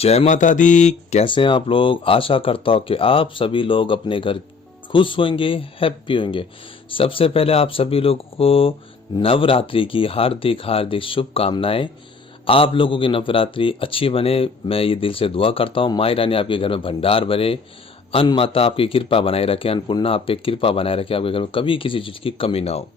जय माता दी। कैसे हैं आप लोग? आशा करता हूँ कि आप सभी लोग अपने घर खुश होंगे, हैप्पी होंगे। सबसे पहले आप सभी लोगों को नवरात्रि की हार्दिक हार्दिक शुभकामनाएं। आप लोगों की नवरात्रि अच्छी बने, मैं ये दिल से दुआ करता हूँ। माई रानी आपके घर में भंडार भरे, अन्न माता आपकी कृपा बनाए रखे, अन्नपूर्णा आप पे कृपा बनाए रखे, आपके घर में कभी किसी चीज़ की कमी ना हो।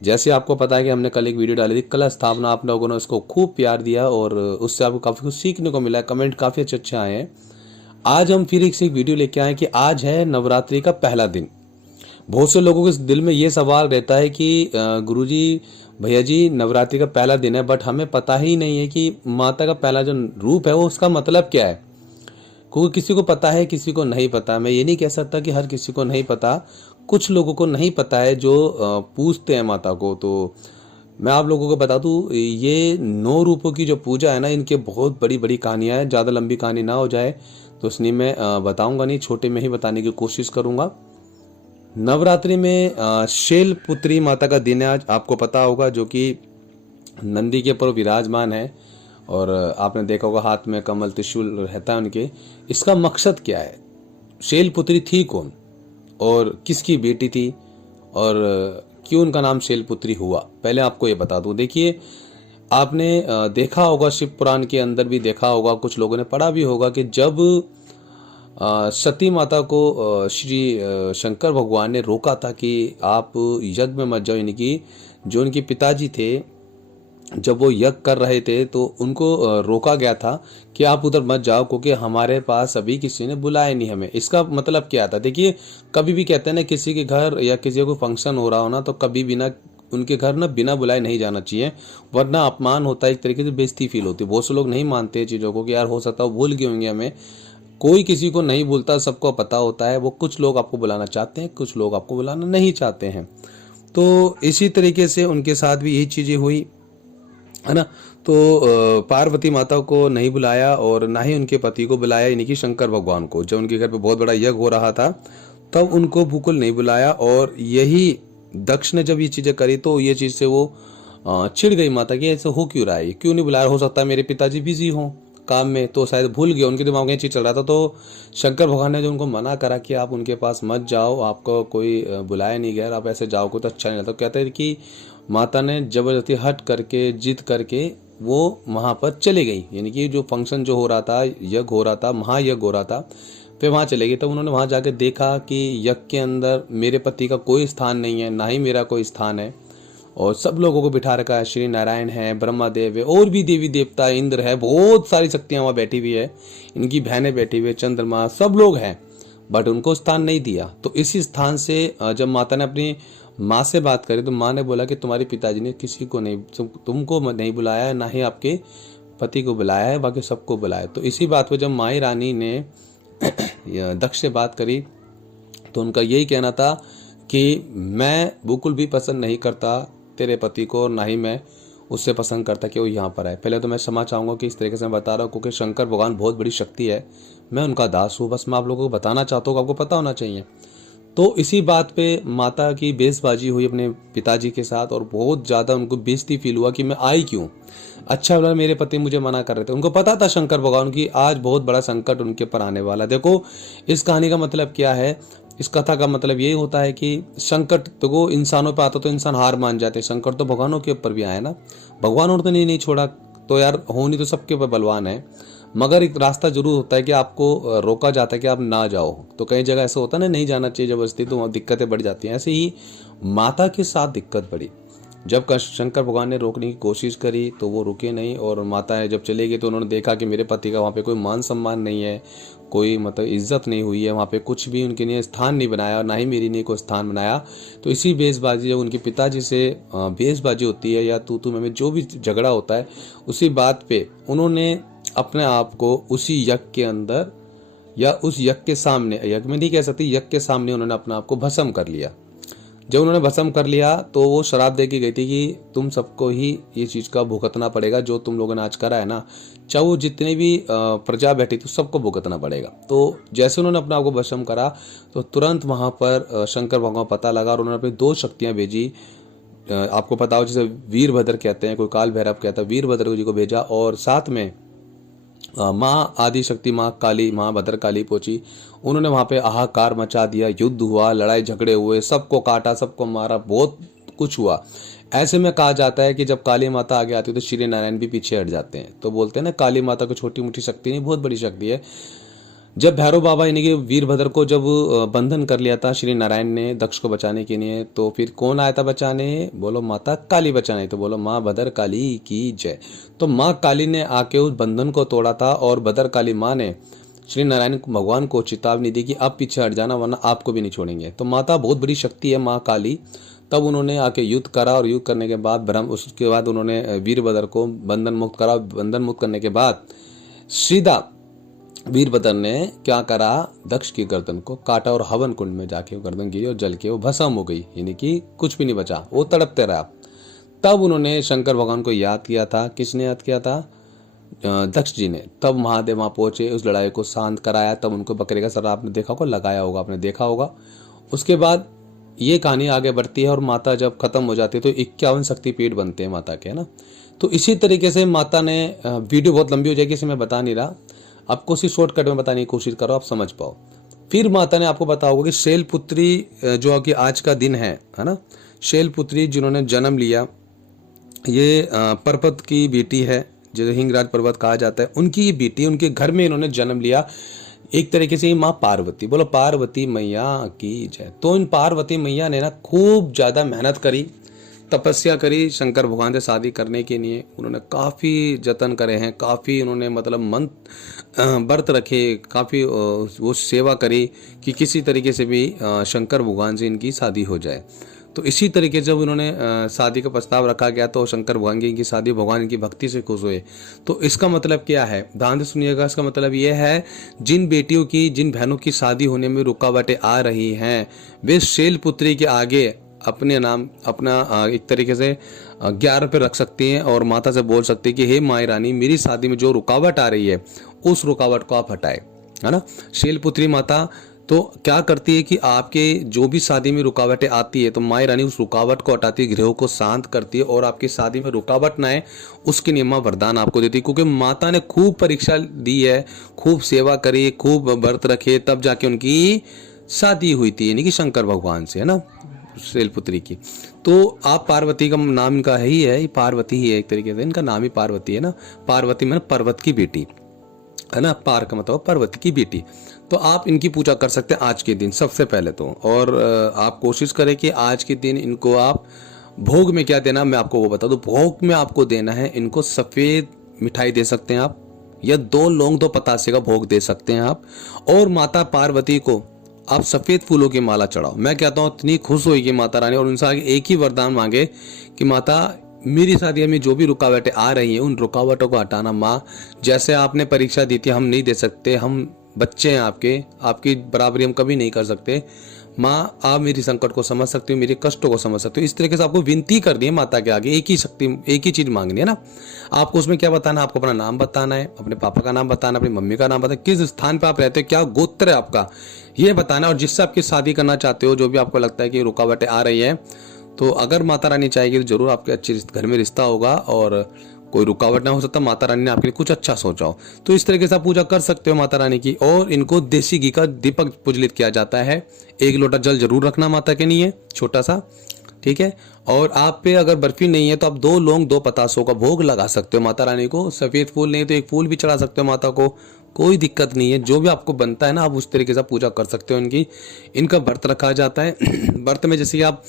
जैसे आपको पता है कि हमने कल एक वीडियो डाली थी कलश स्थापना, आप लोगों ने उसको खूब प्यार दिया और उससे आपको काफ़ी कुछ सीखने को मिला। कमेंट काफ़ी अच्छे अच्छे आए हैं। आज हम फिर एक वीडियो लेके आए कि आज है नवरात्रि का पहला दिन। बहुत से लोगों के दिल में ये सवाल रहता है कि गुरुजी, भैया जी, नवरात्रि का पहला दिन है बट हमें पता ही नहीं है कि माता का पहला जो रूप है वो उसका मतलब क्या है। क्योंकि किसी को पता है, किसी को नहीं पता। मैं ये नहीं कह सकता कि हर किसी को नहीं पता, कुछ लोगों को नहीं पता है जो पूजते हैं माता को। तो मैं आप लोगों को बता दूं, ये 9 रूपों की जो पूजा है ना, इनके बहुत बड़ी बड़ी कहानियां हैं। ज़्यादा लंबी कहानी ना हो जाए तो इसलिए मैं बताऊंगा नहीं, छोटे में ही बताने की कोशिश करूंगा। नवरात्रि में शैलपुत्री माता का दिन है आज, आपको पता होगा, जो कि नंदी के ऊपर विराजमान है और आपने देखा होगा हाथ में कमल त्रिशूल रहता है उनके। इसका मकसद क्या है? शैलपुत्री थी कौन और किसकी बेटी थी और क्यों उनका नाम शैलपुत्री हुआ, पहले आपको ये बता दूं। देखिए, आपने देखा होगा, शिव पुराण के अंदर भी देखा होगा, कुछ लोगों ने पढ़ा भी होगा कि जब सती माता को श्री शंकर भगवान ने रोका था कि आप यज्ञ में मत जाओ, यानी कि जो उनके पिताजी थे जब वो यज्ञ कर रहे थे तो उनको रोका गया था कि आप उधर मत जाओ क्योंकि हमारे पास अभी किसी ने बुलाया नहीं हमें। इसका मतलब क्या था? देखिए, कभी भी कहते हैं ना, किसी के घर या किसी को फंक्शन हो रहा हो ना, तो कभी भी ना उनके घर ना बिना बुलाए नहीं जाना चाहिए, वरना अपमान होता है, एक तरीके से बेइज्जती फील होती है। बहुत से लोग नहीं मानते चीज़ों को कि यार हो सकता है भूल गए होंगे हमें। कोई किसी को नहीं बोलता, सबको पता होता है। वो कुछ लोग आपको बुलाना चाहते हैं, कुछ लोग आपको बुलाना नहीं चाहते हैं। तो इसी तरीके से उनके साथ भी यही चीज़ें हुई, है ना। तो पार्वती माता को नहीं बुलाया और ना ही उनके पति को बुलाया, यानी कि शंकर भगवान को। जब उनके घर पे बहुत बड़ा यज्ञ हो रहा था तब उनको बिल्कुल नहीं बुलाया। और यही दक्ष ने जब ये चीज़ें करी तो ये चीज़ से वो चिढ़ गई माता कि ऐसे हो क्यों रहा है, क्यों नहीं बुलाया। हो सकता है मेरे पिताजी बिजी हों काम में, तो शायद भूल गए, उनके दिमाग में ये चीज़ चल रहा था। तो शंकर भगवान ने जो उनको मना करा कि आप उनके पास मत जाओ, आपको कोई बुलाया नहीं गया, आप ऐसे जाओगे तो अच्छा नहीं लगता। कहते हैं कि माता ने जबरदस्ती हट करके, जिद करके वो वहाँ पर चले गई, यानी कि जो फंक्शन जो हो रहा था, यज्ञ हो रहा था, महायज्ञ हो रहा था, फिर वहाँ चले गई। तब उन्होंने वहाँ जाके देखा कि यज्ञ के अंदर मेरे पति का कोई स्थान नहीं है, ना ही मेरा कोई स्थान है, और सब लोगों को बिठा रखा है। श्री नारायण है, ब्रह्मा देव है, और भी देवी देवता, इंद्र है, बहुत सारी शक्तियाँ वहाँ बैठी हुई है, इनकी बहनें बैठी हुई है, चंद्रमा, सब लोग हैं, बट उनको स्थान नहीं दिया। तो इसी स्थान से जब माता ने अपनी माँ से बात करी तो माँ ने बोला कि तुम्हारे पिताजी ने किसी को नहीं, तुमको नहीं बुलाया है, ना ही आपके पति को बुलाया है, बाकी सबको बुलाया। तो इसी बात पर जब माई रानी ने दक्ष से बात करी तो उनका यही कहना था कि मैं बिल्कुल भी पसंद नहीं करता तेरे पति को, और ना ही मैं उससे पसंद करता कि वो यहाँ पर आए। पहले तो मैं क्षमा चाहूँगा कि इस तरीके से मैं बता रहा हूँ क्योंकि शंकर भगवान बहुत बड़ी शक्ति है, मैं उनका दास हूँ, बस मैं आप लोगों को बताना चाहता हूँ, आपको पता होना चाहिए। तो इसी बात पे माता की बेसबाजी हुई अपने पिताजी के साथ और बहुत ज़्यादा उनको बेइज्जती फील हुआ कि मैं आई क्यों। अच्छा वाला मेरे पति मुझे मना कर रहे थे, उनको पता था शंकर भगवान की आज बहुत बड़ा संकट उनके ऊपर आने वाला। देखो, इस कहानी का मतलब क्या है, इस कथा का मतलब यही होता है कि संकट तो इंसानों पर आता तो इंसान हार मान जाते, संकट तो भगवानों के ऊपर भी आया ना, भगवानों ने तो नहीं छोड़ा। तो यार होनी तो सबके ऊपर बलवान है, मगर एक रास्ता जरूर होता है कि आपको रोका जाता है कि आप ना जाओ। तो कई जगह ऐसा होता है ना, नहीं जाना चाहिए जबरदस्ती, तो वहाँ दिक्कतें बढ़ जाती हैं। ऐसे ही माता के साथ दिक्कत बढ़ी। जब शंकर भगवान ने रोकने की कोशिश करी तो वो रुके नहीं, और माता जब चले गई तो उन्होंने देखा कि मेरे पति का वहाँ पे कोई मान सम्मान नहीं है, कोई मतलब इज्जत नहीं हुई है, वहाँ पे कुछ भी उनके लिए स्थान नहीं बनाया, ना ही मेरी लिए कोई स्थान बनाया। तो इसी बेसबाजी, जब उनके पिताजी से बेसबाजी होती है या तू में जो भी झगड़ा होता है, उसी बात पे उन्होंने अपने आप को उसी यज्ञ के अंदर या उस यज्ञ के सामने, यज्ञ में नहीं कह सकती, यज्ञ के सामने उन्होंने अपने आप को भस्म कर लिया। जब उन्होंने भस्म कर लिया तो वो शराब दे के गई थी कि तुम सबको ही ये चीज़ का भुगतना पड़ेगा, जो तुम लोगों ने आज करा है ना, चाहे वो जितने भी प्रजा बैठी थी सबको भुगतना पड़ेगा। तो जैसे उन्होंने अपने आप को भस्म करा तो तुरंत वहाँ पर शंकर भगवान को पता लगा और उन्होंने अपनी 2 शक्तियाँ भेजी। आपको पता हो जैसे वीरभद्र कहते हैं, कोई काल भैरव कहता है, वीरभद्र जी को भेजा और साथ में माँ आदि शक्ति, माँ काली, माँ भद्रकाली पहुंची। उन्होंने वहां पे हाहाकार मचा दिया, युद्ध हुआ, लड़ाई झगड़े हुए, सबको काटा, सबको मारा, बहुत कुछ हुआ। ऐसे में कहा जाता है कि जब काली माता आगे आती है तो श्री नारायण भी पीछे हट जाते हैं। तो बोलते हैं ना, काली माता को छोटी मोटी शक्ति नहीं, बहुत बड़ी शक्ति है। जब भैरव बाबा यानी कि वीरभद्र को जब बंधन कर लिया था श्री नारायण ने दक्ष को बचाने के लिए, तो फिर कौन आया था बचाने? बोलो माता काली बचाने। तो बोलो माँ भद्र काली की जय। तो माँ काली ने आके उस बंधन को तोड़ा था और भद्र काली माँ ने श्री नारायण भगवान को चेतावनी दी कि अब पीछे हट जाना वरना आपको भी नहीं छोड़ेंगे। तो माता बहुत बड़ी शक्ति है माँ काली। तब उन्होंने आके युद्ध करा और युद्ध करने के बाद उसके बाद उन्होंने वीरभद्र को बंधन मुक्त करा। बंधन मुक्त करने के बाद सीधा वीरभद्र ने क्या करा? दक्ष की गर्दन को काटा और हवन कुंड में जाके वो गर्दन गिरी और जल के वो भस्म हो गई, यानी कि कुछ भी नहीं बचा, वो तड़पते रहा। तब उन्होंने शंकर भगवान को याद किया था। किसने याद किया था? दक्ष जी ने। तब महादेव वहां पहुंचे, उस लड़ाई को शांत कराया। तब उनको बकरे का सर आपने देखा होगा, लगाया होगा, आपने देखा होगा। उसके बाद ये कहानी आगे बढ़ती है और माता जब खत्म हो जाती है तो 51 शक्तिपीठ बनते हैं माता के, है ना। तो इसी तरीके से माता ने, वीडियो बहुत लंबी हो जाएगी इसे मैं बता नहीं रहा, आपको उसी शॉर्टकट में बताने की कोशिश करो, आप समझ पाओ। फिर माता ने आपको बताया होगा कि शैलपुत्री जो कि आज का दिन है ना, शैलपुत्री जिन्होंने जन्म लिया, ये पर्वत की बेटी है, जो हिंगराज पर्वत कहा जाता है, उनकी ये बेटी, उनके घर में इन्होंने जन्म लिया। एक तरीके से माँ पार्वती, बोलो पार्वती मैया की जय। तो इन पार्वती मैया ने ना खूब ज्यादा मेहनत करी, तपस्या करी शंकर भगवान से शादी करने के लिए। उन्होंने काफ़ी जतन करे हैं, काफ़ी उन्होंने मतलब व्रत रखे, काफ़ी वो सेवा करी कि किसी तरीके से भी शंकर भगवान से इनकी शादी हो जाए। तो इसी तरीके से जब उन्होंने शादी का प्रस्ताव रखा गया तो शंकर भगवान की इनकी शादी भगवान इनकी भक्ति से खुश हुए। तो इसका मतलब क्या है? ध्यान से सुनिएगा। इसका मतलब ये है, जिन बेटियों की, जिन बहनों की शादी होने में रुकावटें आ रही हैं, वे शैलपुत्री के आगे अपने नाम, अपना एक तरीके से 11 पे रख सकती हैं और माता से बोल सकती है कि हे माई रानी, मेरी शादी में जो रुकावट आ रही है उस रुकावट को आप हटाए, है ना। शैलपुत्री माता तो क्या करती है कि आपके जो भी शादी में रुकावटें आती है तो माई रानी उस रुकावट को हटाती है, ग्रहों को शांत करती है और आपकी शादी में रुकावट ना आए उसके लिए माँ वरदान आपको देती है। क्योंकि माता ने खूब परीक्षा दी है, खूब सेवा करी, खूब व्रत रखे, तब जाके उनकी शादी हुई थी, यानी कि शंकर भगवान से, है ना, शैलपुत्री की। तो आप पार्वती का नाम इनका ही है, पार्वती ही है, एक तरीके से इनका नाम ही पार्वती है ना। पार्वती मतलब पर्वत की बेटी, है ना। पार का मतलब पर्वत की बेटी। तो आप इनकी पूजा कर सकते हैं आज के दिन सबसे पहले तो। और आप कोशिश करें कि आज के दिन इनको आप भोग में क्या देना, मैं आपको वो बता दूं। भोग में आपको देना है इनको सफेद मिठाई दे सकते हैं आप, या 2 लौंग 2 पतासे का भोग दे सकते हैं आप। और माता पार्वती को आप सफेद फूलों की माला चढ़ाओ। मैं कहता हूँ इतनी खुश होगी माता रानी, और उनसे आगे एक ही वरदान मांगे कि माता मेरी शादी में जो भी रुकावटें आ रही हैं उन रुकावटों को हटाना। माँ, जैसे आपने परीक्षा दी थी, हम नहीं दे सकते, हम बच्चे हैं आपकी बराबरी हम कभी नहीं कर सकते। माँ, आप मेरी संकट को समझ सकती हो, मेरे कष्टों को समझ सकती हो। इस तरीके से आपको विनती करनी है माता के आगे, एक ही चीज मांगनी है ना। आपको उसमें क्या बताना है? आपको अपना नाम बताना है, अपने पापा का नाम बताना, अपनी मम्मी का नाम बताना, किस स्थान पे आप रहते हो, क्या गोत्र है आपका, ये बताना। और जिससे आपकी शादी करना चाहते हो, जो भी आपको लगता है कि रुकावटें आ रही है, तो अगर माता रानी चाहेगी तो जरूर आपके अच्छे घर में रिश्ता होगा और कोई रुकावट ना हो सकता। माता रानी ने आपके लिए कुछ अच्छा सोचा हो। तो इस तरीके से आप पूजा कर सकते हो माता रानी की। और इनको देसी घी का दीपक प्रज्वलित किया जाता है। 1 लोटा जल जरूर रखना माता के लिए, छोटा सा, ठीक है। और आप पे अगर बर्फी नहीं है तो आप 2 लौंग 2 पतासों का भोग लगा सकते हो माता रानी को। सफेद फूल नहीं तो 1 फूल भी चढ़ा सकते हो माता को, कोई दिक्कत नहीं है। जो भी आपको बनता है ना, आप उस तरीके से पूजा कर सकते हो इनकी। इनका व्रत रखा जाता है। व्रत में जैसे आप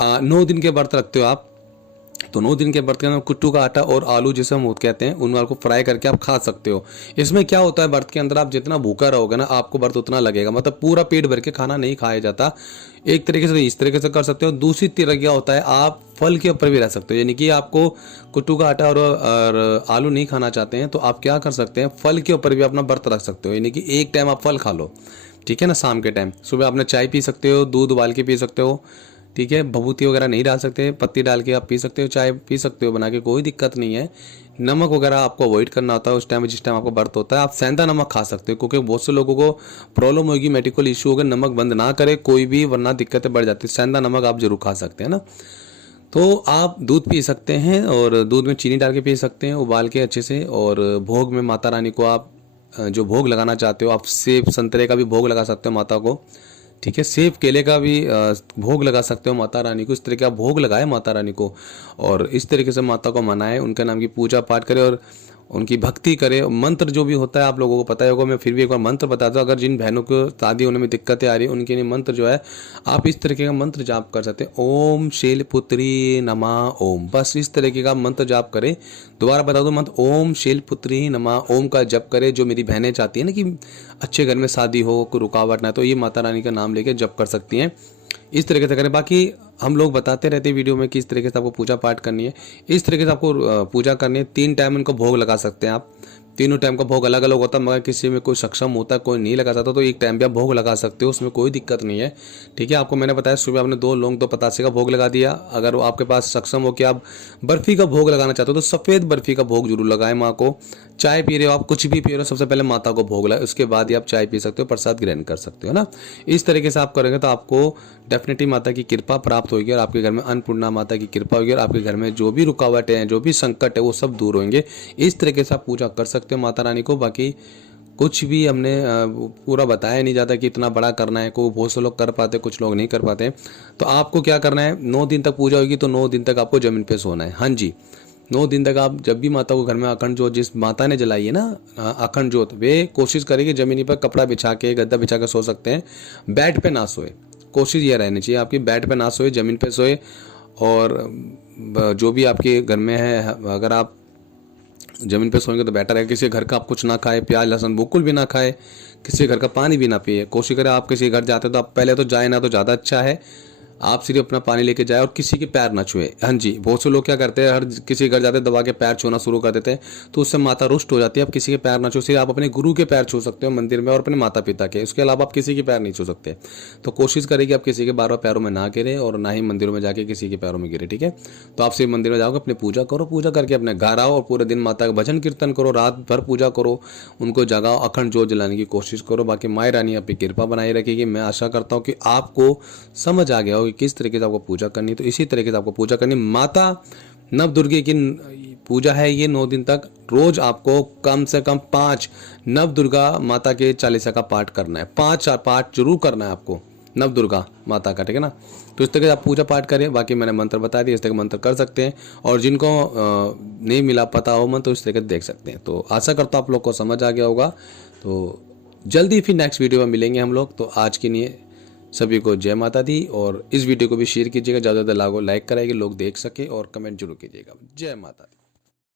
9 दिन के व्रत रखते हो आप, तो 9 दिन के व्रत के अंदर कुट्टू का आटा और आलू जिसे हम कहते हैं, उन को फ्राई करके आप खा सकते हो। इसमें क्या होता है, व्रत के अंदर आप जितना भूखा रहोगे ना, आपको व्रत उतना लगेगा। मतलब पूरा पेट भर के खाना नहीं खाया जाता। एक तरीके से इस तरीके से कर सकते हो। दूसरी तरीका होता है, आप फल के ऊपर भी रह सकते हो। यानी कि आपको कुट्टू का आटा और आलू नहीं खाना चाहते हैं तो आप क्या कर सकते हैं, फल के ऊपर भी अपना व्रत रख सकते हो। यानी कि एक टाइम आप फल खा लो, ठीक है ना। शाम के टाइम, सुबह आपने चाय पी सकते हो, दूध उबाल के पी सकते हो, ठीक है। भभूति वगैरह नहीं डाल सकते, पत्ती डाल के आप पी सकते हो, चाय पी सकते हो बना के, कोई दिक्कत नहीं है। नमक वगैरह आपको अवॉइड करना होता है उस टाइम, जिस टाइम आपको व्रत होता है। आप सेंधा नमक खा सकते हो, क्योंकि बहुत से लोगों को प्रॉब्लम होगी, मेडिकल इशू होगा। नमक बंद ना करे कोई भी, वरना दिक्कतें बढ़ जाती है। सेंधा नमक आप जरूर खा सकते हैं ना। तो आप दूध पी सकते हैं और दूध में चीनी डाल के पी सकते हैं उबाल के अच्छे से। और भोग में माता रानी को आप जो भोग लगाना चाहते हो, आप सेब संतरे का भी भोग लगा सकते हो माता को, ठीक है। सेब केले का भी भोग लगा सकते हो माता रानी को। इस तरह का भोग लगाए माता रानी को और इस तरीके से माता को मनाए, उनके नाम की पूजा पाठ करें और उनकी भक्ति करें। मंत्र जो भी होता है आप लोगों को पता ही होगा, मैं फिर भी एक बार मंत्र बताता हूँ। अगर जिन बहनों को शादी होने में दिक्कतें आ रही है उनके लिए मंत्र जो है आप इस तरीके का मंत्र जाप कर सकते हैं। ओम शैलपुत्री नमः ओम, बस इस तरीके का मंत्र जाप करें। दोबारा बता दो मंत्र, ओम शैलपुत्री नमः ओम का जप करें। जो मेरी बहनें चाहती है ना कि अच्छे घर में शादी हो, कोई रुकावट ना, तो ये माता रानी का नाम लेके जप कर सकती हैं। इस तरीके से करें। बाकी हम लोग बताते रहते हैं वीडियो में कि इस तरीके से आपको पूजा पाठ करनी है, इस तरीके से आपको पूजा करनी है। 3 टाइम इनको भोग लगा सकते हैं आप। तीनों टाइम का भोग अलग अलग होता है, मगर किसी में कोई सक्षम होता है, कोई नहीं लगा सकता, तो एक टाइम पे आप भोग लगा सकते हो, उसमें कोई दिक्कत नहीं है, ठीक है। आपको मैंने बताया सुबह आपने 2 लौंग 2 पतासे का भोग लगा दिया। अगर आपके पास सक्षम हो कि आप बर्फी का भोग लगाना चाहते हो तो सफ़ेद बर्फी का भोग जरूर लगाएं माँ को। चाय पी रहे हो आप, कुछ भी पी रहे हो, सबसे पहले माता को भोग लगाए, उसके बाद ही आप चाय पी सकते हो, प्रसाद ग्रहण कर सकते हो ना। इस तरीके से आप करेंगे तो आपको डेफिनेटली माता की कृपा प्राप्त होगी और आपके घर में अन्नपूर्णा माता की कृपा होगी और आपके घर में जो भी रुकावटें हैं, जो भी संकट है, वो सब दूर होंगे। इस तरीके से आप पूजा कर सकते हो माता रानी को। बाकी कुछ भी हमने पूरा बताया नहीं जाता कि इतना बड़ा करना है, को बहुत से लोग कर पाते, कुछ लोग नहीं कर पाते। तो आपको क्या करना है, 9 दिन तक पूजा होगी तो 9 दिन तक आपको जमीन पे सोना है। हाँ जी, 9 दिन तक आप जब भी माता को घर में अखंड जोत जिस माता ने जलाई है ना अखंड जोत, वे कोशिश करेगी जमीनी पर कपड़ा बिछा के, गद्दा बिछा के सो सकते हैं, बेड पे ना सोए। कोशिश ये रहनी चाहिए आपकी, बेड पे ना सोए, जमीन पे सोए। और जो भी आपके घर में है, अगर आप जमीन पे सोएंगे तो बेटर है। किसी घर का आप कुछ ना खाए, प्याज लहसुन बिल्कुल भी ना खाए, किसी घर का पानी भी ना पिए। कोशिश करें आप किसी घर जाते तो आप पहले तो जाए ना, तो ज़्यादा अच्छा है। आप सिर्फ अपना पानी लेके जाए और किसी के पैर ना छुए। हाँ जी, बहुत से लोग क्या करते हैं, हर किसी घर जाते दबा के पैर छूना शुरू कर देते हैं, तो उससे माता रुष्ट हो जाती है। आप किसी के पैर ना छू, सिर्फ आप अपने गुरु के पैर छू सकते हो मंदिर में और अपने माता पिता के, उसके अलावा आप किसी के पैर नहीं छू सकते। तो कोशिश करें कि आप किसी के बार पैरों में ना गिरे और ना ही मंदिरों में जाके किसी के पैरों में गिरे, ठीक है। तो आप सिर्फ मंदिर में जाओगे, अपनी पूजा करो, पूजा करके अपने घर आओ और पूरे दिन माता का भजन कीर्तन करो, रात भर पूजा करो, उनको जगाओ, अखंड जोत जलाने की कोशिश करो। बाकी माँ रानी आपकी कृपा बनाई रखेगी। मैं आशा करता हूँ कि आपको समझ आ गया हो कि किस तरीके से आपको पूजा करनी। तो इसी तरीके से आपको पूजा करनी। माता नव दुर्गे की पूजा है ये 9 दिन तक। रोज आपको कम से कम 5 नव दुर्गा माता के चालीसा का पाठ करना है। 5 पाठ जरूर करना है आपको नव दुर्गा माता का, ठीक है ना। तो इस तरह से आप पूजा पाठ करें। बाकी मैंने मंत्र बता दिया, इस तरह के मंत्र कर सकते हैं। और जिनको नहीं मिला पता हो मंत्र, तो इस तरीके से देख सकते हैं। तो आशा करता हूँ आप लोग को समझ आ गया होगा। तो जल्दी फिर नेक्स्ट वीडियो में मिलेंगे हम लोग। तो आज के लिए सभी को जय माता दी। और इस वीडियो को भी शेयर कीजिएगा, ज़्यादा से ज़्यादा लाइक कराइए, लोग देख सके, और कमेंट जरूर कीजिएगा। जय माता दी।